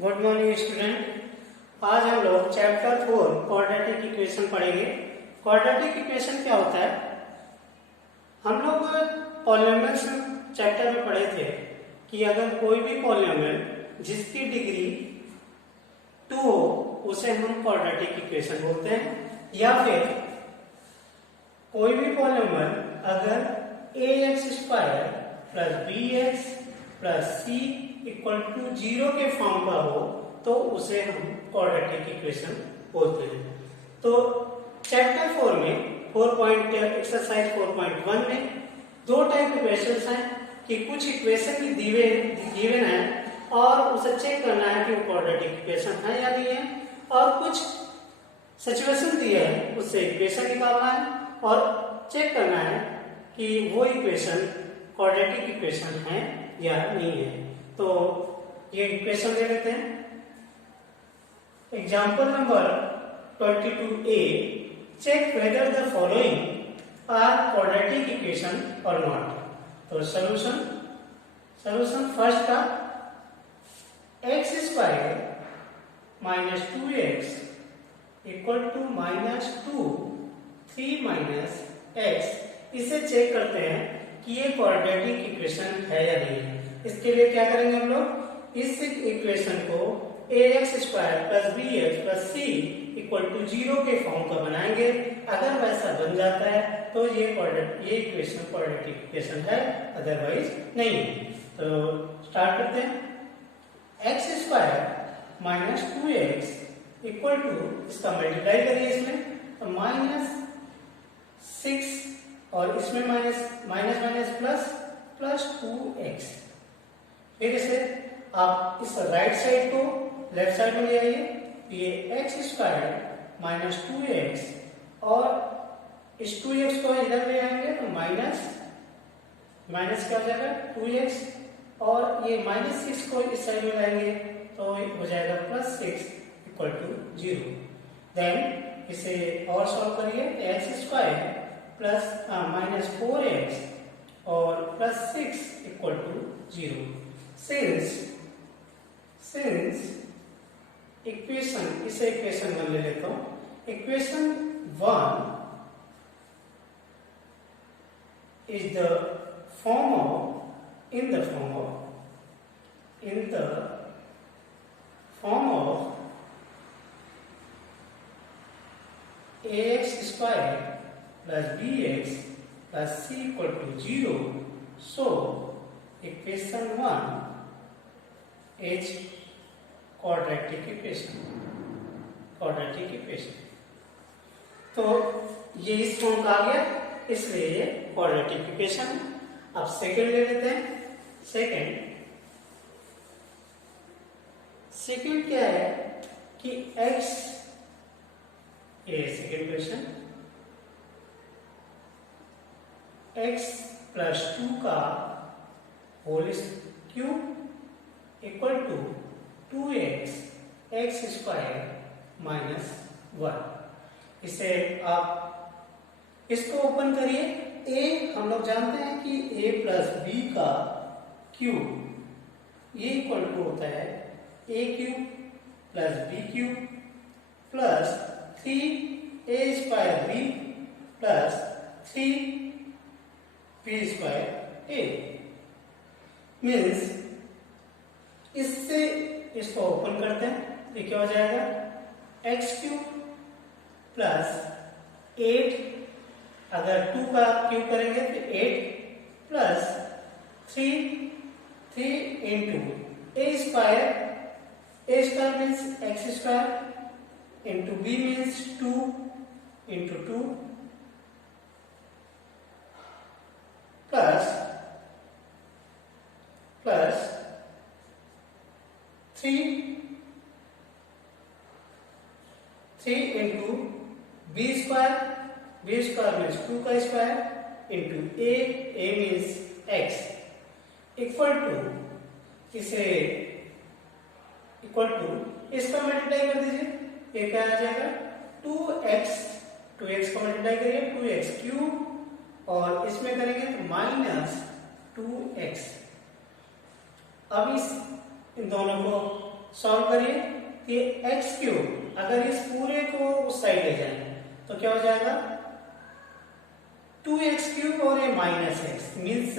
Good morning student. आज हम लोग चैप्टर 4 क्वाड्रेटिक इक्वेशन पढ़ेंगे। क्वाड्रेटिक इक्वेशन क्या होता है? हम लोग पॉलिनोमियल्स चैप्टर में पढ़े थे कि अगर कोई भी पॉलिनोमियल जिसकी डिग्री 2 हो उसे हम क्वाड्रेटिक इक्वेशन बोलते हैं, या फिर कोई भी पॉलिनोमियल अगर ax² plus bx plus c equal to 0 के फॉर्म का हो तो उसे हम क्वाड्रेटिक इक्वेशन बोलते हैं। तो चैप्टर 4 में एक्सरसाइज 4.1 में दो टाइप इक्वेशंस हैं कि कुछ इक्वेशन गिवन है और उसे चेक करना है कि वो क्वाड्रेटिक इक्वेशन है या नहीं है, और कुछ सिचुएशन दिया है उससे इक्वेशन निकालना है और चेक करना है कि वो इक्वेशन क्वाड्रेटिक इक्वेशन है या नहीं है। तो ये इक्वेशन ले लेते हैं। Example number 22A, check whether the following are quadratic equation और नॉट। तो सॉल्यूशन फर्स्ट का x² minus 2x equal to -2 3 x, इसे चेक करते हैं कि ये क्वाड्रेटिक इक्वेशन है या नहीं है। इसके लिए क्या करेंगे हम लोग? इस इक्वेशन को ax² plus bx plus c equal to 0 के फॉर्म का बनाएंगे। अगर वैसा बन जाता है तो ये इक्वेशन क्वाड्रेटिक इक्वेशन है, अदरवाइज नहीं है। तो स्टार्ट करते हैं। x² minus 2x equal to, इसका मल्टीप्लाई करिए इसमें, तो -6 और इसमें माइनस प्लस 2x। फिर इसे आप इस राइट साइड को लेफ्ट साइड में ले आइए। ये x² माइनस 2x और इस 2x को इधर ले आएंगे तो माइनस क्या हो जाएगा 2x, और ये -6 को इस साइड में लाएंगे तो हो जाएगा +6 इक्वल टू 0। देन इसे और सॉल्व करिए। x² प्लस -4x और +6 इक्वल टू 0। सिंस इक्वेशन, इसे इक्वेशन 1 ले लेता हूं। Equation 1 is the form of in the form of ax² plus bx plus c equal to 0। So equation 1 is quadratic equation. तो ये इस फॉर्म का आ गया, इसलिए ये क्वाड्रेटिक इक्वेशन। अब सेकंड ले लेते हैं। सेकंड क्या है कि x, ये सेकंड क्वेश्चन, x प्लस 2 का whole cube equal to 2x x² minus 1। इसे आप इसको ओपन करिए। a हम लोग जानते हैं कि a प्लस b का क्यूब ये इक्वल टू होता है a³ plus b³ plus 3a² b plus 3b² a। Means इससे इसको ओपन करते हैं, ये क्या हो जाएगा x³ प्लस 8, अगर 2 का क्यूब करेंगे तो 8 plus 3 into a² means x² into b means 2 into 2 plus 3 into b² means 2 का square into a means x equal to, इसे इक्वल टू इसका मल्टीप्लाई कर दीजिए। ये क्या आ जाएगा 2x का मल्टीप्लाई करिए 2x³ और इसमें करेंगे तो -2x। अब इन दोनों को सॉल्व करिए कि एक्स क्यूब अगर इस पूरे को उस साइड ले जाए तो क्या हो जाएगा 2x³ और ये minus x means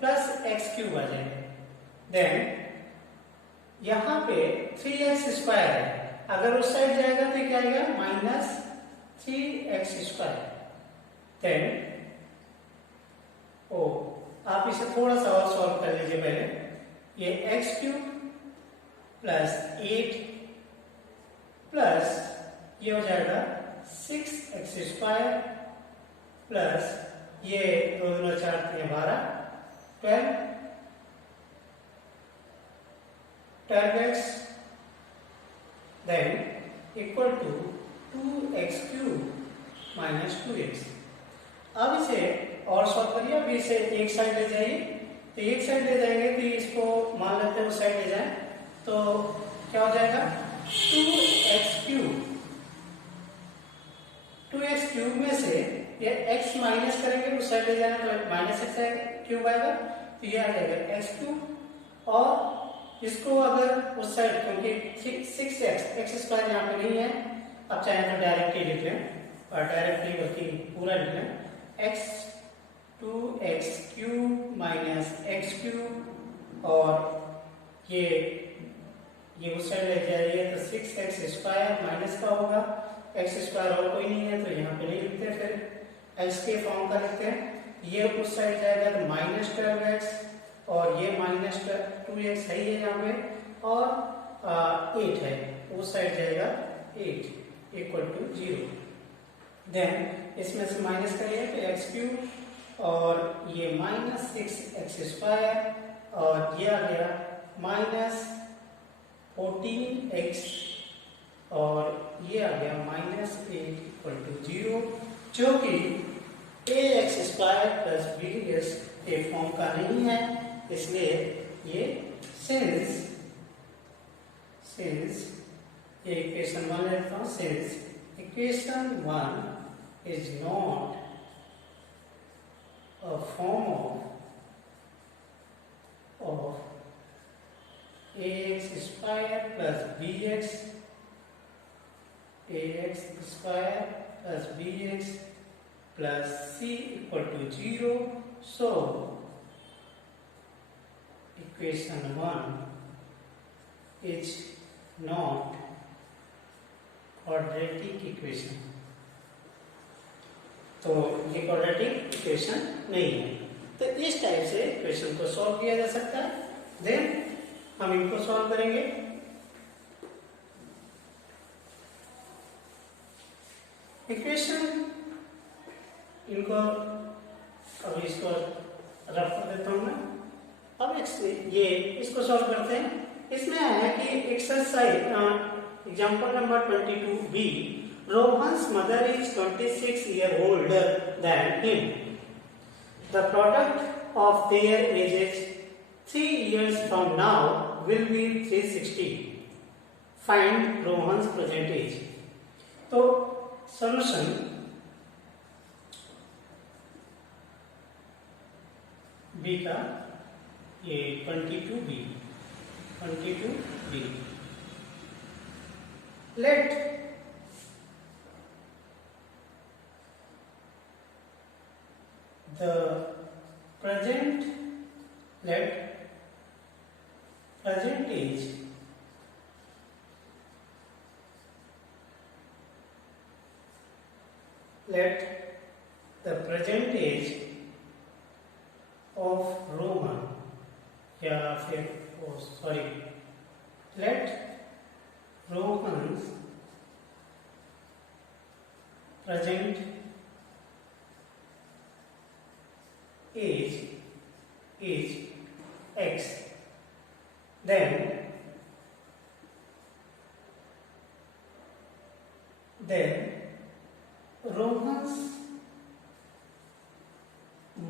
plus x cube आ जाएगा। देन यहां पे 3x² है, अगर उस साइड जाएगा तो क्या आएगा माइनस 3x²। देन आप इसे थोड़ा सा और सॉल्व कर लीजिए पहले। ये x³ प्लस 8 प्लस ये हो जाएगा 6x² प्लस ये 2 2 4 3 12 12x than equal to 2x³ minus 2x। अब इसे और सॉल्व करिए। अब इसे एक साइड ले जाइए, तो एक साइड ले जाएंगे तो इसको मान लेते हैं उस साइड ले जाए तो क्या हो जाएगा 2x³ में से ये x माइनस करेंगे उस साइड ले जाना तो माइनस x³ आएगा, तो ये आ जाएगा x³ और इसको अगर उस साइड क्योंकि 6x² यहाँ पे नहीं है, अब चाहे तो डायरेक्ट ही लिख लें और डायरेक्ट नहीं बल्कि पूरा लिख लें x 2x³ माइनस x³ और ये उस साइड ले जाइए तो 6x² माइनस का होगा, x² और कोई नहीं है तो यहाँ पे नहीं लिखते, फिर x के फॉर्म का लिखते हैं। ये उस साइड जाएगा तो माइनस 12x और ये माइनस 2x है यहाँ पे और 8 है, उस साइड जाएगा 8 इक्वल टू 0। देन इसमें से माइनस करिए तो x³ और ये माइनस 6x² और ये आ गया माइनस 14x और ये आ गया माइनस 8 इक्वल टू 0, जो कि ax² प्लस bx के फॉर्म का नहीं है, इसलिए ये सिंस इक्वेशन 1 लेता हूं, since equation 1 is not a form of ax² plus bx plus c equal to 0. So equation 1 is not quadratic equation. तो ये क्वाड्रेटिक इक्वेशन नहीं है। तो इस टाइप से इक्वेशन को सॉल्व किया जा सकता है। देन हम इनको सॉल्व करेंगे। इक्वेशन इनको अभी इसको रफ कर देता हूं मैं। अब इसको सॉल्व करते हैं। इसमें है कि exercise example number 22b, Rohan's mother is 26 years older than him. The product of their ages 3 years from now will be 360. Find Rohan's present age. तो solution B का ये 22b let the present age of Roman या फिर let Roman's present age is x. Then Rohan's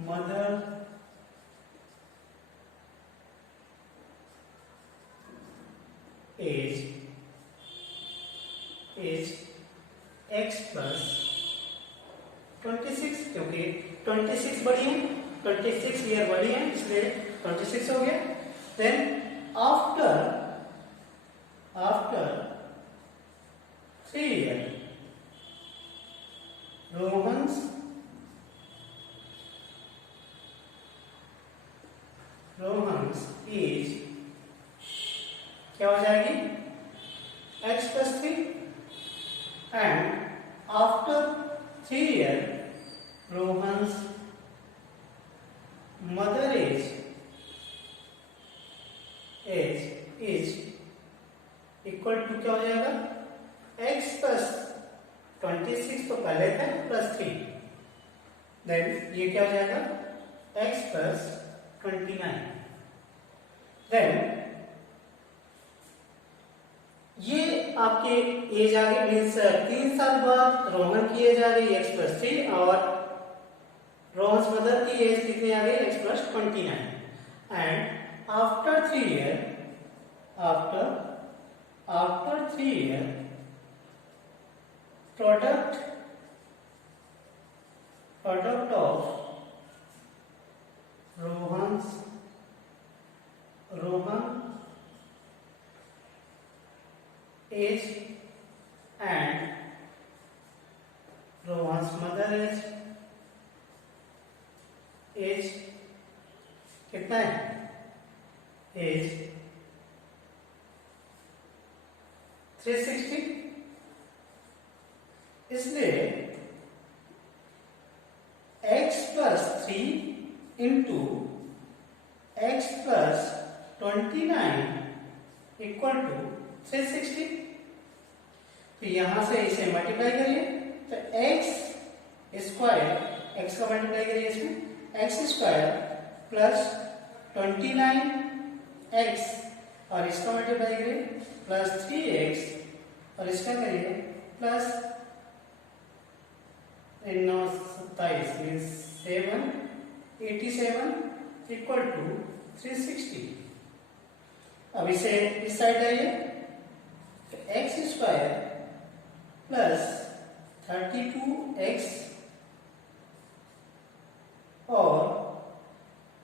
mother age is x plus 26, क्योंकि 26 बड़ी है, 26 year बड़ी है, इसलिए 26 हो गया। देन आफ्टर क्या हो जाएगी x plus 3 and after 3 years Rohan's mother age is equal to क्या हो जाएगा x plus 26 तो पहले था प्लस 3, देन ये क्या हो जाएगा x plus 29, देन ये आपके एज आ गई मीन्स 3 साल बाद रोहन की एज आ गई x plus 3 और रोहन्स मदर की एज कितनी आ गई x plus 29 and after 3 year after 3 years product of Rohan age and Rohan's mother age कितना है एज 360, इसलिए x plus 3 into x plus 29 equal to 360। तो यहां से इसे मल्टीप्लाई करिए तो x स्क्वायर, x का मल्टीप्लाई करिए इसमें x स्क्वायर प्लस 29x और इसका मल्टीप्लाई करिए प्लस 3x और इसका करिए प्लस 927 मीन्स 787 इक्वल टू 360। अब इसे इस साइड आइए तो x स्क्वायर प्लस 32x और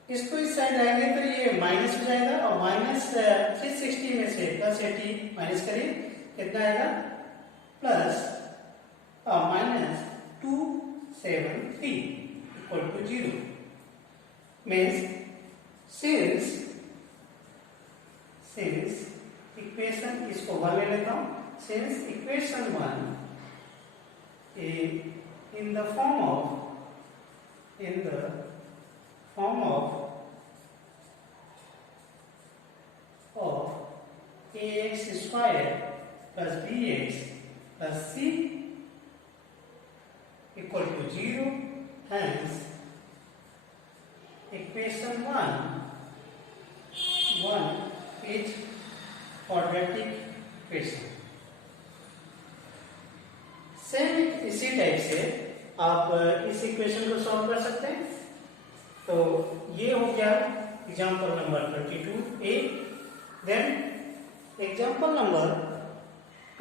इसको इस साइड लाएंगे तो ये माइनस हो जाएगा और माइनस 360 में से प्लस 80 माइनस करिए कितना आएगा plus minus 273 equal to 0 means since equation इसको 1 ले लेता हूं, since equation 1 in the form of ax square plus bx plus c equal to 0, hence equation 1 is quadratic equation। Same इसी टाइप से आप इस इक्वेशन को सॉल्व कर सकते हैं। तो ये हो गया example number 22A, then example number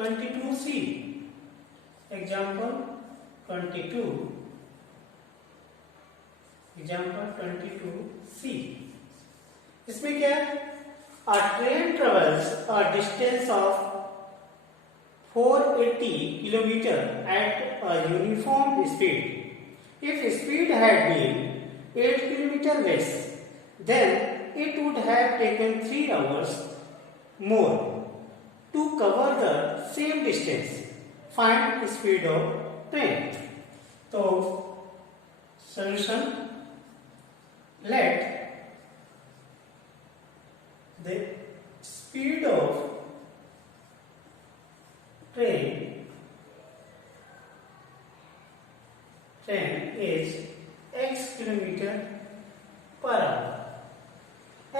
22C, example 22C। इसमें क्या है, a train travels a distance of 480 km at a uniform speed. If speed had been 8 km less, then it would have taken 3 hours more to cover the same distance. Find speed of train. So, solution: let the speed of train is x kilometre per hour.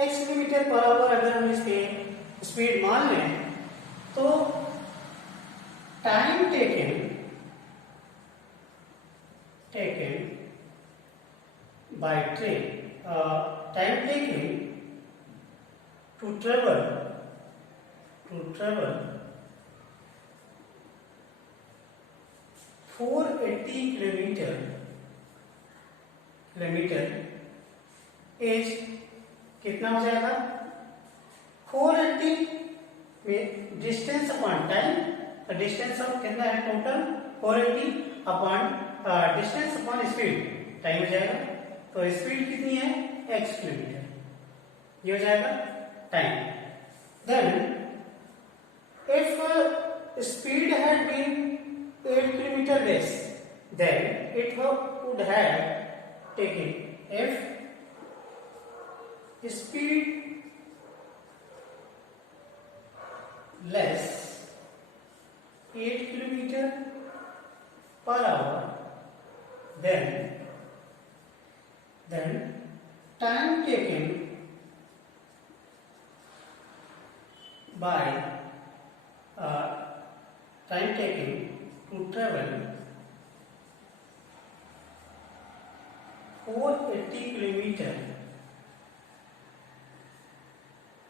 x kilometre per hour अगर हम इसके speed मान लें तो time taken by train, time taken to travel 480 kilometre as कितना हो जाएगा 480 में distance upon time, distance of कितना है total 480 upon distance upon speed time हो जाएगा। तो स्पीड कितनी है x किलोमीटर, ये हो जाएगा time. Then taking if speed less 8 kilometer per hour, then time taken by time taken to travel 480 kilometer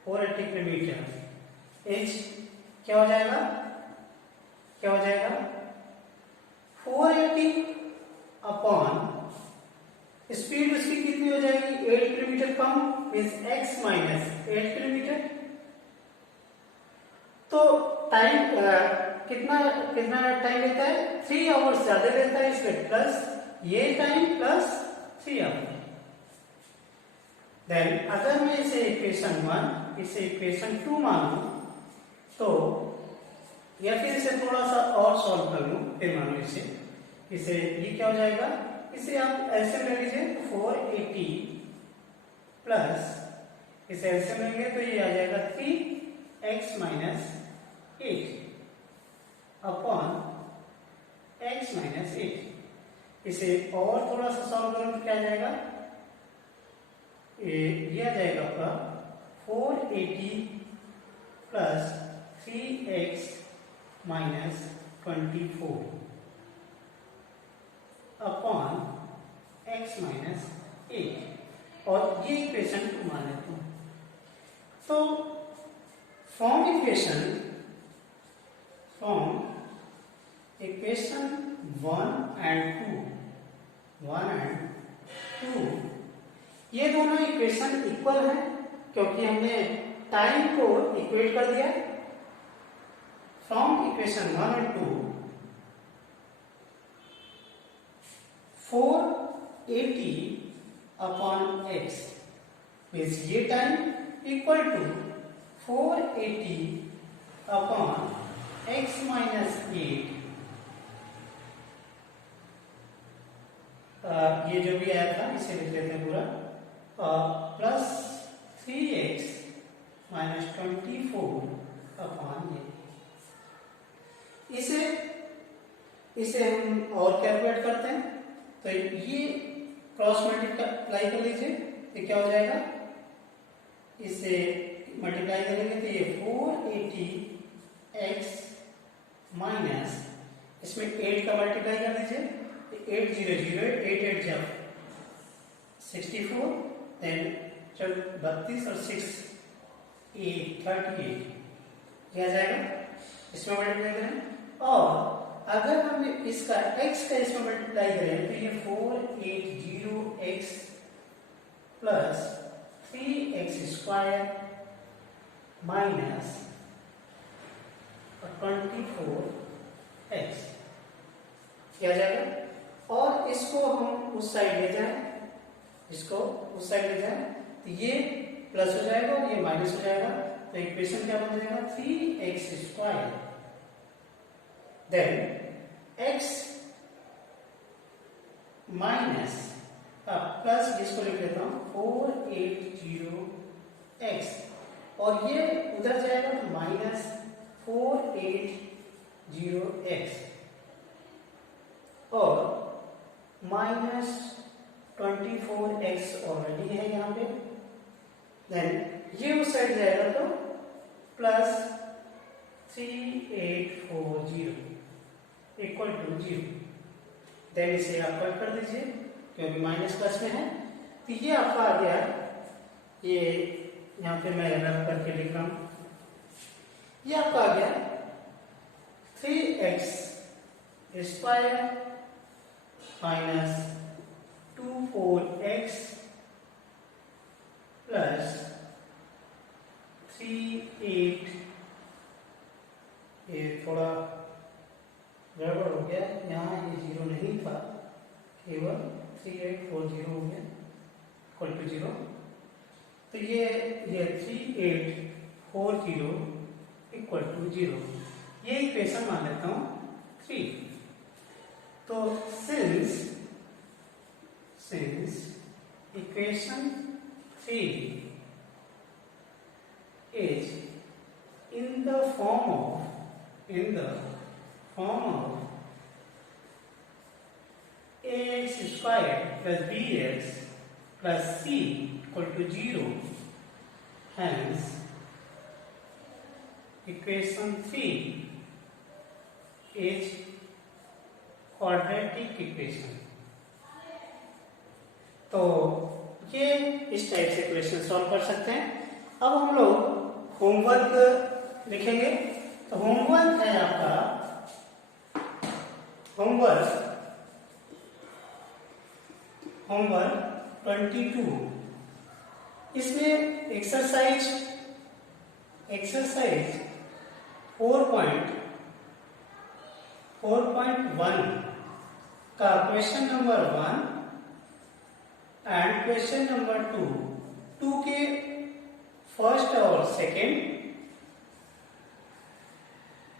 480 kilometre H क्या हो जाएगा 480 अपॉन स्पीड उसकी कितनी हो जाएगी 8 kilometre come means x minus 8 kilometre. तो टाइम कितना टाइम लेता है 3 आवर्स ज्यादा लेता है इसमें प्लस ये टाइम प्लस 3 आवर। देन अगर मैं इसे इक्वेशन 1 इसे इक्वेशन 2 मानूं तो या फिर इसे थोड़ा सा और सॉल्व कर लूं फिर मानो इसे ये क्या हो जाएगा इसे आप ऐसे ले लीजिए 480 प्लस इसे ऐसे लेंगे तो ये आ जाएगा 3x minus 8 upon x minus 8। इसे और थोड़ा सा सॉल्व करूं तो क्या आ जाएगा ये आ जाएगा आपका 480 plus 3x minus 24 upon x minus 8 और ये इक्वेशन मान लेते हैं। तो फ्रॉम इक्वेशन 1 and 2 ये दोनों इक्वेशन इक्वल है क्योंकि हमने टाइम को इक्वेट कर दिया। फ्रॉम इक्वेशन 1 और 2 480 अपॉन x मीन्स ये time equal to 480 upon x minus 8 ये जो भी आया था इसे लिख लेते हैं पूरा प्लस 3x माइनस 24 अपॉन ये इसे हम और कैलकुलेट करते हैं तो ये क्रॉस मल्टीप्लाई कर लीजिए तो क्या हो जाएगा इसे मल्टीप्लाई करेंगे तो ये 480x माइनस इसमें 8 का मल्टीप्लाई कर दीजिए 8 0 0 8 8 जब 64 देन 32 और 6 8 38 क्या जाएगा इसमें मल्टीप्लाई करें और अगर हम इसका x का इसमें मल्टीप्लाई करें तो ये 480x plus 3x square minus 24x क्या जाएगा और इसको हम उस साइड ले जाए तो ये प्लस हो जाएगा और ये माइनस हो जाएगा तो इक्वेशन क्या बन जाएगा 3x square then x minus plus जिसको लिख लेता हूं 480x और ये उधर जाएगा तो माइनस 480x और माइनस 24x ऑलरेडी है यहाँ पे देन ये उस साइड जाएगा तो प्लस 3840 इक्वल टू 0 देन इसे आप कट कर दीजिए क्योंकि माइनस प्लस में है तो ये आपका आ गया ये यहाँ पे मैं रब करके लिख रहा हूं ये आपका आ गया 3x square minus 24x plus 38 ये थोड़ा गड़बड़ हो गया यहाँ ये 0 नहीं था केवल 3840 हो गया इक्वल टू 0 तो ये 3840 इक्वल टू 0 ये इक्वेशन मान लेता हूं 3। तो since since equation 3 is in the form of ax squared plus bx plus c equal to 0, hence equation 3 is quadratic equation। तो ये इस टाइप से क्वेश्चन सॉल्व कर सकते हैं। अब हम लोग होमवर्क लिखेंगे। तो होमवर्क है आपका होमवर्क 22। इसमें एक्सरसाइज 4.1 का question number 1 and question number 2 के फर्स्ट और सेकेंड,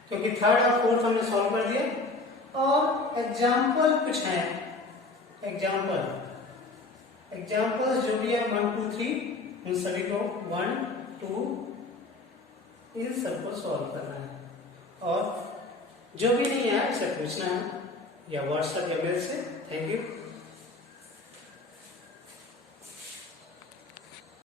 क्योंकि थर्ड और फोर्थ हमने सॉल्व कर दिया, और एग्जाम्पल कुछ है। एग्जाम्पल्स जो भी है 1 2 3 उन सभी को 1 2 इन सबको सॉल्व करना है, और जो भी नहीं है इसे पूछना है या व्हाट्सएप या मेल से। Thank you.